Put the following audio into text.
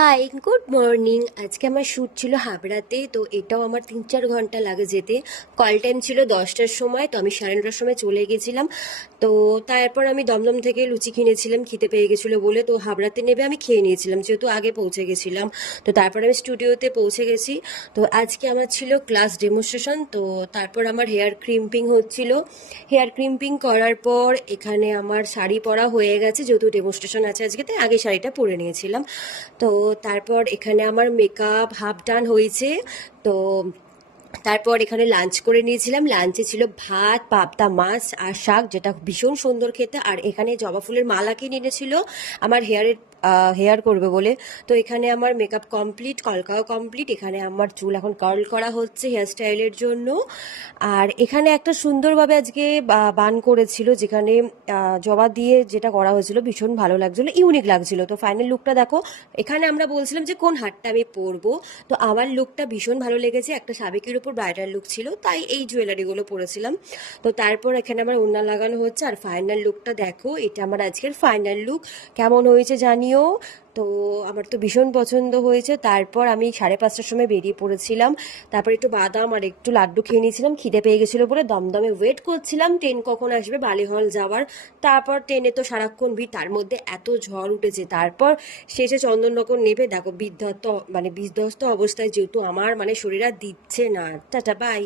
High, good morning. আজকে আমার shoot ছিল হাবড়াতে, তো এটাও আমার 3-4 ঘন্টা লাগে যেতে। কল টাইম ছিল 10টার সময়, তো আমি 9:30টার সময় চলে গেছিলাম। তো তারপর আমি দমদম থেকে লুচি কিনেছিলাম, খিদে পেয়ে গেছিলো বলে, তো হাবড়াতে নেবে আমি খেয়ে নিয়েছিলাম যেহেতু আগে পৌঁছে গেছিলাম। তো তারপর আমি স্টুডিওতে পৌঁছে গেছি। তো আজকে আমার ছিল ক্লাস ডেমনস্ট্রেশন। তো তারপর আমার হেয়ার ক্রিম্পিং হচ্ছিল। হেয়ার ক্রিম্পিং করার পর এখানে আমার শাড়ি পরা হয়ে গেছে, যেহেতু ডেমনস্ট্রেশন আছে আজকে, তাই আগে শাড়িটা পরে নিয়েছিলাম। তো তারপর এখানে আমার মেকআপ হাফ ডান হয়েছে। তো তারপর এখানে লাঞ্চ করে নিয়েছিলাম। লাঞ্চে ছিল ভাত, পাবদা মাছ আর শাক, যেটা ভীষণ সুন্দর খেতে। আর এখানে জবা ফুলের মালা কিনে এনেছিল আমার হেয়ার করবে বলে। তো এখানে আমার মেকআপ কমপ্লিট, কলকাও কমপ্লিট। এখানে আমার চুল এখন কার্ল করা হচ্ছে হেয়ার স্টাইলের জন্য। আর এখানে একটা সুন্দরভাবে আজকে বান করেছিল, যেখানে জবা দিয়ে যেটা করা হয়েছিল ভীষণ ভালো লাগছিল, ইউনিক লাগছিল। তো ফাইনাল লুকটা দেখো। এখানে আমরা বলছিলাম যে কোন হারটা আমি পরবো, তো আমার লুকটা ভীষণ ভালো লেগেছে। একটা সাবেকির উপর ব্রাইডাল লুক ছিল, তাই এই জুয়েলারিগুলো পরেছিলাম। তো তারপর এখানে আমার ওড়না লাগানো হচ্ছে। আর ফাইনাল লুকটা দেখো, এটা আমার আজকের ফাইনাল লুক। কেমন হয়েছে জানিও। তো আমার তো ভীষণ পছন্দ হয়েছে। তারপর আমি 5:30টার সময় বেরিয়ে পড়েছিলাম। তারপর একটু বাদাম আর একটু লাড্ডু খেয়ে নিয়েছিলাম, খিদে পেয়ে গেছিলো বলে দমদমে ওয়েট করছিলাম ট্রেন কখন আসবে বালিহল যাওয়ার। তারপর ট্রেনে তো সারাক্ষণ ভিড়, তার মধ্যে এত ঝড় উঠেছে। তারপর শেষে চন্দননগর নেবে দেখো বিধ্বস্ত অবস্থায়, যেহেতু আমার শরীর আর দিচ্ছে না। টাটা, বাই।